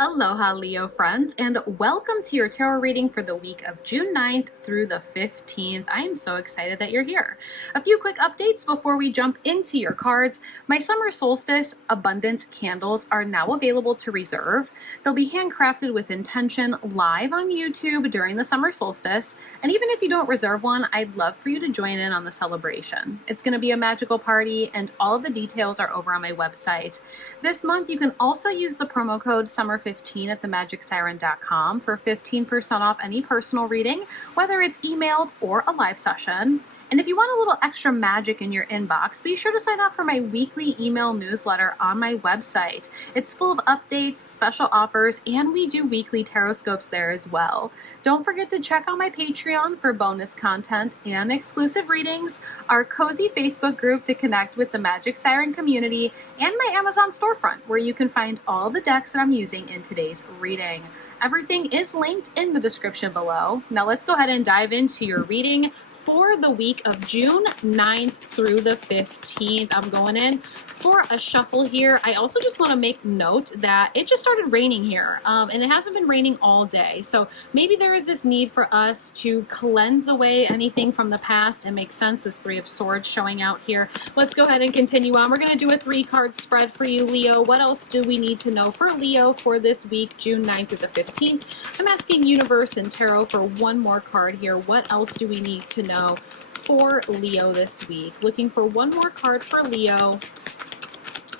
Aloha, Leo friends, and welcome to your tarot reading for the week of June 9th through the 15th. I am so excited that you're here. A few quick updates before we jump into your cards. My Summer Solstice Abundance candles are now available to reserve. They'll be handcrafted with intention live on YouTube during the Summer Solstice, and even if you don't reserve one, I'd love for you to join in on the celebration. It's going to be a magical party, and all of the details are over on my website. This month, you can also use the promo code SUMMER15 at themagicsiren.com for 15% off any personal reading, whether it's emailed or a live session. And if you want a little extra magic in your inbox, be sure to sign up for my weekly email newsletter on my website. It's full of updates, special offers, and we do weekly tarot scopes there as well. Don't forget to check out my Patreon for bonus content and exclusive readings, our cozy Facebook group to connect with the Magic Siren community, and my Amazon storefront where you can find all the decks that I'm using in today's reading. Everything is linked in the description below. Now let's go ahead and dive into your reading for the week of June 9th through the 15th. I'm going in for a shuffle here. I also just want to make note that it just started raining here, and it hasn't been raining all day. So maybe there is this need for us to cleanse away anything from the past and make sense. This Three of Swords showing out here. Let's go ahead and continue on. We're going to do a 3-card spread for you, Leo. What else do we need to know for Leo for this week, June 9th through the 15th? I'm asking Universe and Tarot for one more card here. What else do we need to know for Leo this week? Looking for one more card for Leo.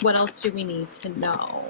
What else do we need to know?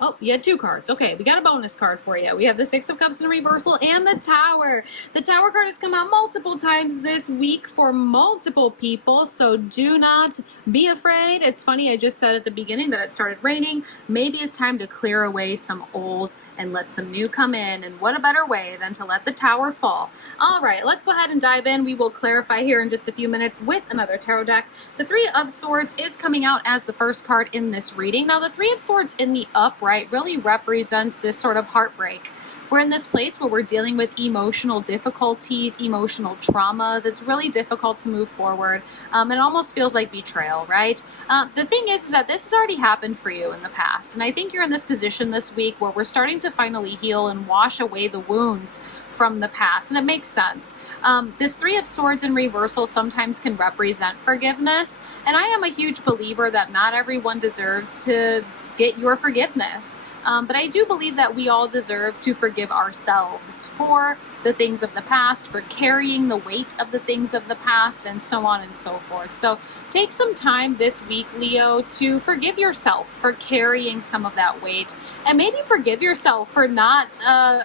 Oh, you had 2 cards. Okay, we got a bonus card for you. We have the Six of Cups in reversal and the Tower. The Tower card has come out multiple times this week for multiple people, so do not be afraid. It's funny, I just said at the beginning that it started raining. Maybe it's time to clear away some old and let some new come in, and what a better way than to let the Tower fall. All right, let's go ahead and dive in. We will clarify here in just a few minutes with another tarot deck. The Three of Swords is coming out as the first card in this reading. Now, the Three of Swords in the upright really represents this sort of heartbreak. We're in this place where we're dealing with emotional difficulties, emotional traumas. It's really difficult to move forward. It almost feels like betrayal, right? The thing is that this has already happened for you in the past. And I think you're in this position this week where we're starting to finally heal and wash away the wounds from the past. And it makes sense. This Three of Swords in reversal sometimes can represent forgiveness. And I am a huge believer that not everyone deserves to get your forgiveness. But I do believe that we all deserve to forgive ourselves for the things of the past, for carrying the weight of the things of the past, and so on and so forth. So take some time this week, Leo, to forgive yourself for carrying some of that weight, and maybe forgive yourself for not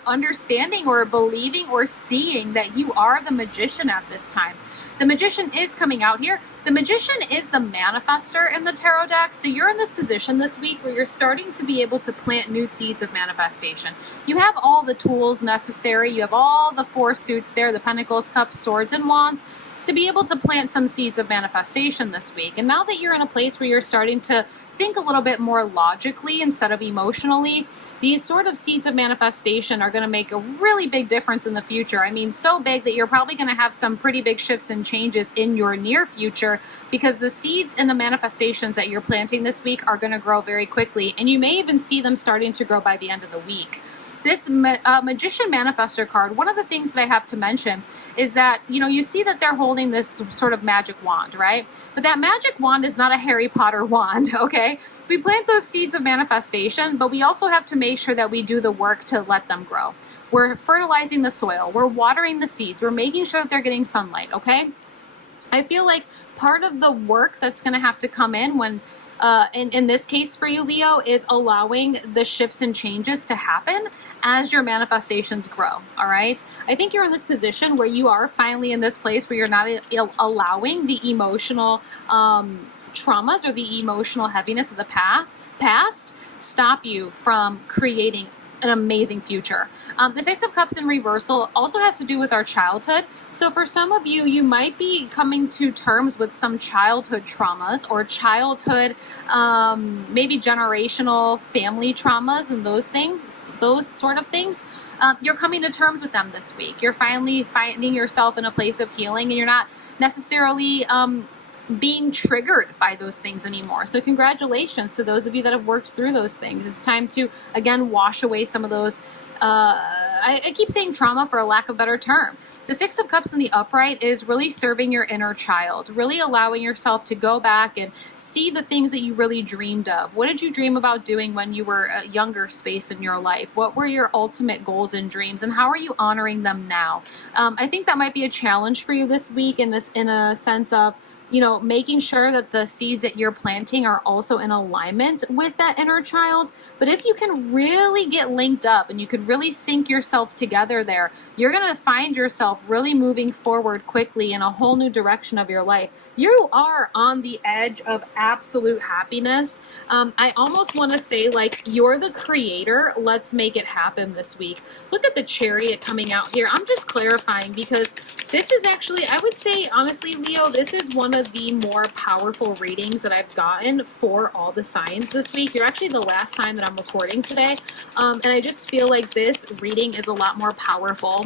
understanding or believing or seeing that you are the magician at this time. The Magician is coming out here. The Magician is the manifester in the tarot deck. So you're in this position this week where you're starting to be able to plant new seeds of manifestation. You have all the tools necessary. You have all the 4 suits there, the Pentacles, Cups, Swords, and Wands, to be able to plant some seeds of manifestation this week. And now that you're in a place where you're starting to think a little bit more logically instead of emotionally, these sort of seeds of manifestation are going to make a really big difference in the future. I mean, so big that you're probably going to have some pretty big shifts and changes in your near future, because the seeds and the manifestations that you're planting this week are going to grow very quickly, and you may even see them starting to grow by the end of the week. This Magician Manifestor card, one of the things that I have to mention is that, you see that they're holding this sort of magic wand, right? But that magic wand is not a Harry Potter wand, okay? We plant those seeds of manifestation, but we also have to make sure that we do the work to let them grow. We're fertilizing the soil. We're watering the seeds. We're making sure that they're getting sunlight, okay? I feel like part of the work that's going to have to come in when in this case for you, Leo, is allowing the shifts and changes to happen as your manifestations grow, all right? I think you're in this position where you are finally in this place where you're not allowing the emotional traumas or the emotional heaviness of the past stop you from creating an amazing future. The Six of Cups in reversal also has to do with our childhood. So for some of you, you might be coming to terms with some childhood traumas or childhood, maybe generational family traumas and those sort of things. You're coming to terms with them this week. You're finally finding yourself in a place of healing, and you're not necessarily being triggered by those things anymore. So congratulations to those of you that have worked through those things. It's time to, again, wash away some of those, I keep saying trauma for a lack of a better term. The Six of Cups in the upright is really serving your inner child, really allowing yourself to go back and see the things that you really dreamed of. What did you dream about doing when you were a younger space in your life? What were your ultimate goals and dreams, and how are you honoring them now? I think that might be a challenge for you this week in a sense of, you know, making sure that the seeds that you're planting are also in alignment with that inner child. But if you can really get linked up and you can really sync yourself together there, you're going to find yourself really moving forward quickly in a whole new direction of your life. You are on the edge of absolute happiness. I almost want to say, like, you're the creator. Let's make it happen this week. Look at the Chariot coming out here. I'm just clarifying because this is actually, I would say, honestly, Leo, this is one of the more powerful readings that I've gotten for all the signs this week. You're actually the last sign that I'm recording today. And I just feel like this reading is a lot more powerful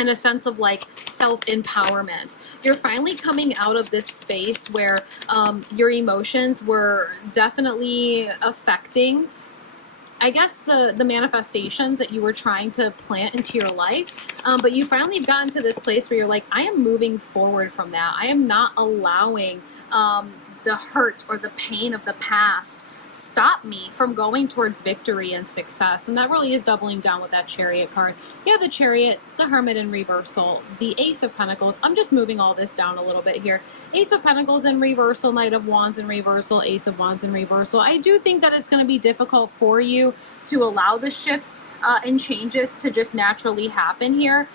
in a sense of like self-empowerment. You're finally coming out of this space where your emotions were definitely affecting, I guess, the manifestations that you were trying to plant into your life. But you finally have gotten to this place where you're like, I am moving forward from that. I am not allowing the hurt or the pain of the past stop me from going towards victory and success. And that really is doubling down with that Chariot card. Yeah, the Chariot, the Hermit in reversal, the Ace of Pentacles. I'm just moving all this down a little bit here. Ace of Pentacles in reversal, Knight of Wands in reversal, Ace of Wands in reversal. I do think that it's going to be difficult for you to allow the shifts and changes to just naturally happen here.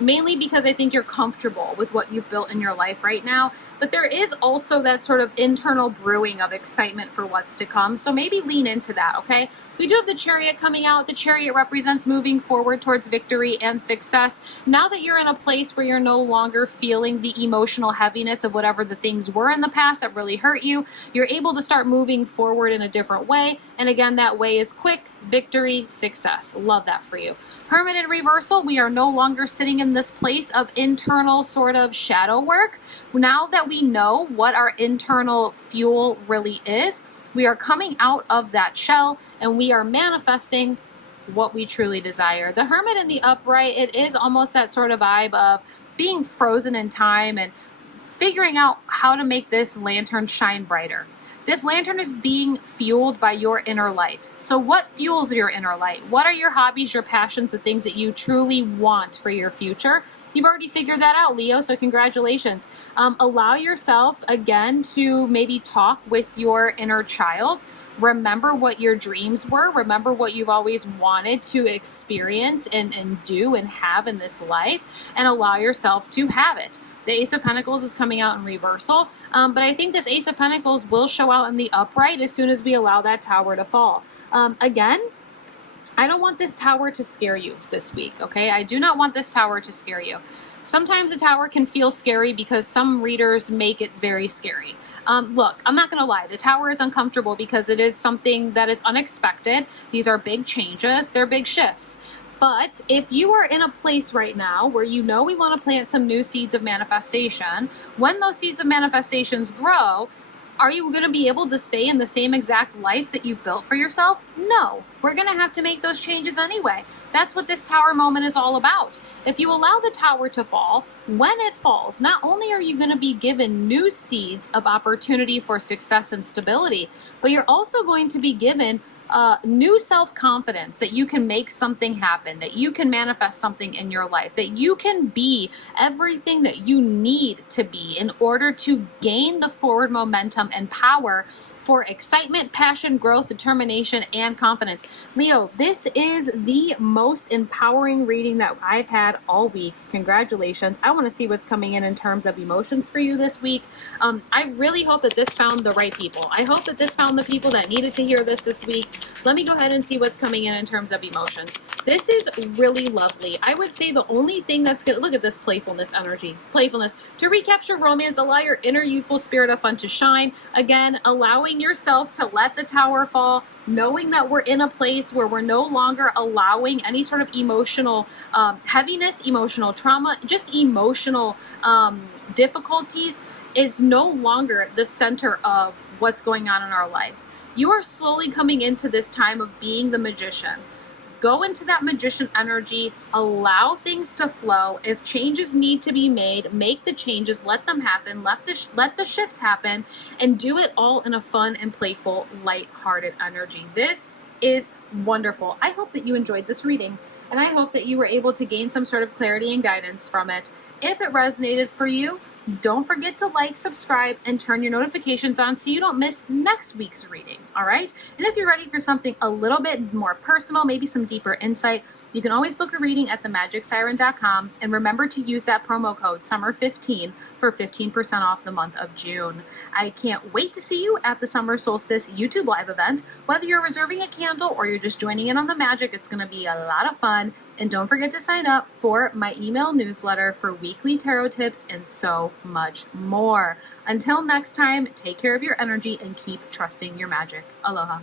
Mainly because I think you're comfortable with what you've built in your life right now. But there is also that sort of internal brewing of excitement for what's to come. So maybe lean into that, okay? We do have the Chariot coming out. The Chariot represents moving forward towards victory and success. Now that you're in a place where you're no longer feeling the emotional heaviness of whatever the things were in the past that really hurt you, you're able to start moving forward in a different way. And again, that way is quick, victory, success. Love that for you. Hermit in reversal, we are no longer sitting in this place of internal sort of shadow work. Now that we know what our internal fuel really is, we are coming out of that shell and we are manifesting what we truly desire. The Hermit in the upright, it is almost that sort of vibe of being frozen in time and figuring out how to make this lantern shine brighter. This lantern is being fueled by your inner light. So what fuels your inner light? What are your hobbies, your passions, the things that you truly want for your future? You've already figured that out, Leo, so congratulations. Allow yourself, again, to maybe talk with your inner child. Remember what your dreams were. Remember what you've always wanted to experience and do and have in this life, and allow yourself to have it. The Ace of Pentacles is coming out in reversal, but I think this Ace of Pentacles will show out in the upright as soon as we allow that tower to fall. Again, I don't want this tower to scare you this week, okay? I do not want this tower to scare you. Sometimes the tower can feel scary because some readers make it very scary. Look, I'm not going to lie. The tower is uncomfortable because it is something that is unexpected. These are big changes. They're big shifts. But if you are in a place right now where you know we want to plant some new seeds of manifestation, when those seeds of manifestations grow, are you going to be able to stay in the same exact life that you've built for yourself? No. We're going to have to make those changes anyway. That's what this tower moment is all about. If you allow the tower to fall, when it falls, not only are you going to be given new seeds of opportunity for success and stability, but you're also going to be given new self-confidence that you can make something happen, that you can manifest something in your life, that you can be everything that you need to be in order to gain the forward momentum and power for excitement, passion, growth, determination, and confidence. Leo, this is the most empowering reading that I've had all week. Congratulations. I want to see what's coming in terms of emotions for you this week. I really hope that this found the right people. I hope that this found the people that needed to hear this week. Let me go ahead and see what's coming in terms of emotions. This is really lovely. I would say the only thing that's good, look at this playfulness energy. Playfulness. To recapture romance, allow your inner youthful spirit of fun to shine. Again, allowing yourself to let the tower fall, knowing that we're in a place where we're no longer allowing any sort of emotional heaviness, emotional trauma, just emotional difficulties is no longer the center of what's going on in our life. You are slowly coming into this time of being the magician. Go into that magician energy, allow things to flow. If changes need to be made, make the changes, let them happen, let the shifts happen, and do it all in a fun and playful, light-hearted energy. This is wonderful. I hope that you enjoyed this reading, and I hope that you were able to gain some sort of clarity and guidance from it. If it resonated for you, don't forget to like, subscribe, and turn your notifications on so you don't miss next week's reading, all right? And if you're ready for something a little bit more personal, maybe some deeper insight, you can always book a reading at themagicsiren.com, and remember to use that promo code SUMMER15 for 15% off the month of June. I can't wait to see you at the Summer Solstice YouTube live event. Whether you're reserving a candle or you're just joining in on the magic, it's going to be a lot of fun. And don't forget to sign up for my email newsletter for weekly tarot tips and so much more. Until next time, take care of your energy and keep trusting your magic. Aloha.